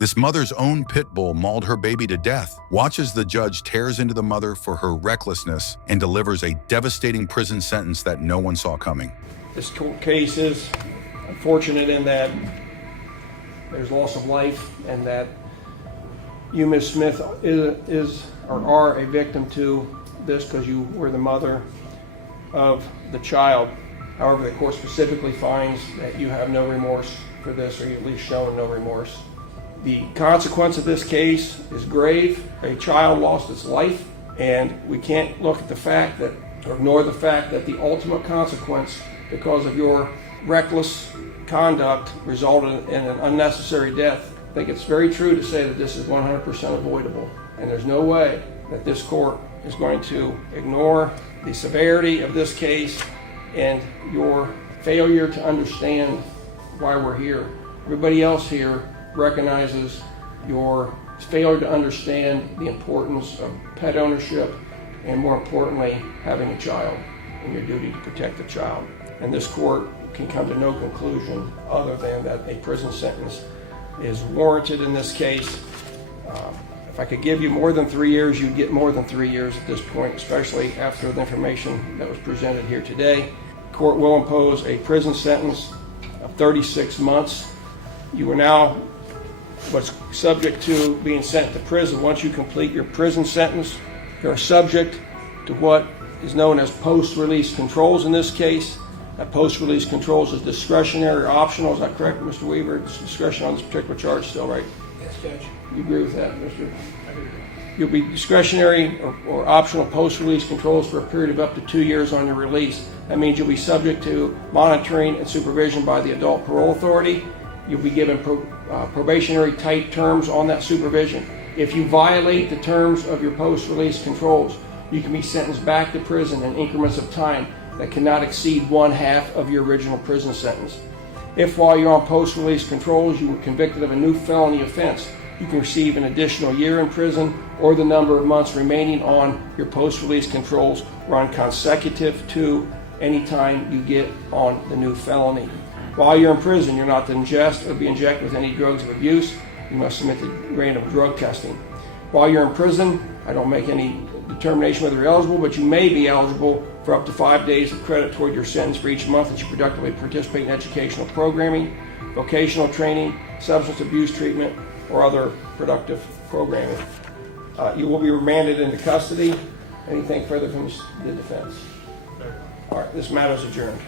This mother's own Pitbull mauled her baby to death. Watch as the judge tears into the mother for her recklessness and delivers a devastating prison sentence that no one saw coming. This court case is unfortunate in that there's loss of life and that you, Ms. Smith, is or are a victim to this because you were the mother of the child. However, the court specifically finds that you have no remorse for this, or you at least shown no remorse. The consequence of this case is grave. A child lost its life, and we can't look at the fact that, or ignore the fact that the ultimate consequence, because of your reckless conduct, resulted in an unnecessary death. I think it's very true to say that this is 100% avoidable, and there's no way that this court is going to ignore the severity of this case and your failure to understand why we're here. Everybody else here recognizes your failure to understand the importance of pet ownership and, more importantly, having a child and your duty to protect the child. And this court can come to no conclusion other than that a prison sentence is warranted in this case. If I could give you more than 3 years, you'd get more than 3 years at this point, especially after the information that was presented here today. The court will impose a prison sentence of 36 months. You are now what's subject to being sent to prison. Once you complete your prison sentence, you are subject to what is known as post-release controls in this case. That post-release controls is discretionary or optional. Is that correct, Mr. Weaver? It's discretion on this particular charge still, right? Yes, Judge. You agree with that, Mr.? I do. You'll be discretionary or optional post-release controls for a period of up to 2 years on your release. That means you'll be subject to monitoring and supervision by the adult parole authority. You'll be given probationary type terms on that supervision. If you violate the terms of your post-release controls, you can be sentenced back to prison in increments of time that cannot exceed 1/2 of your original prison sentence. If while you're on post-release controls you were convicted of a new felony offense, you can receive an additional year in prison or the number of months remaining on your post-release controls run consecutive to any time you get on the new felony. While you're in prison, you're not to ingest or be injected with any drugs of abuse. You must submit to random drug testing. While you're in prison, I don't make any determination whether you're eligible, but you may be eligible for up to 5 days of credit toward your sentence for each month that you productively participate in educational programming, vocational training, substance abuse treatment, or other productive programming. You will be remanded into custody. Anything further from the defense? No. All right, this matter is adjourned.